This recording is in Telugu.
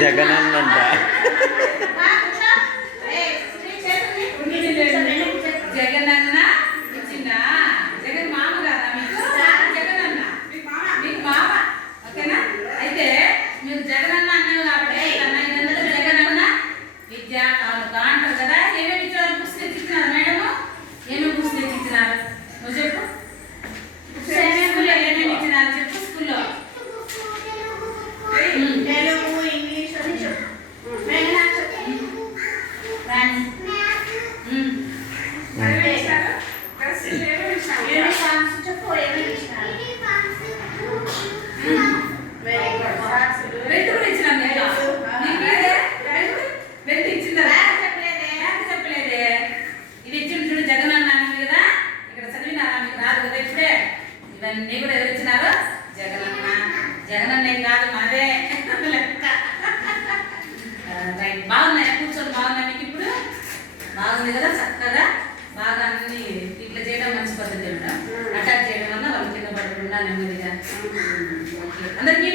జగనన్నంట. జగనన్న ఇచ్చిందా? జగన్ మామ కాదా మీకు? జగనన్న మీకు మామ, ఓకేనా? అయితే మీరు జగనన్న అన్నారు కాబట్టి జగనన్న విద్యా కానుక అంటారు కదా. ఏమేమి ఇచ్చారు? బుక్స్ తెచ్చిచ్చినారు మేడము? ఏమేమి బుక్స్ తెచ్చిచ్చినారు నువ్వు చెప్పు. స్కూల్లో ఏమేమి ఇచ్చినారు చెప్పు. స్కూల్లో తెలుగు, ఇంగ్లీష్ అని చెప్పు. ఇవన్నీ కూడా ఎవరు ఇచ్చినారు? జగనన్న. జగనన్న ఏం కాదు, మనదే లెక్క. రైట్, బాగున్నాయి. కూర్చొని బాగున్నాయి మీకు ఇప్పుడు? బాగుంది కదా, చక్కగా బాగా అన్ని ఇట్లా చేయడం మంచి పద్ధతి మేడం. అటాక్ చేయడం వల్ల వాళ్ళు కింద పడకుండా నెమ్మదిగా. ఓకే, అందరికీ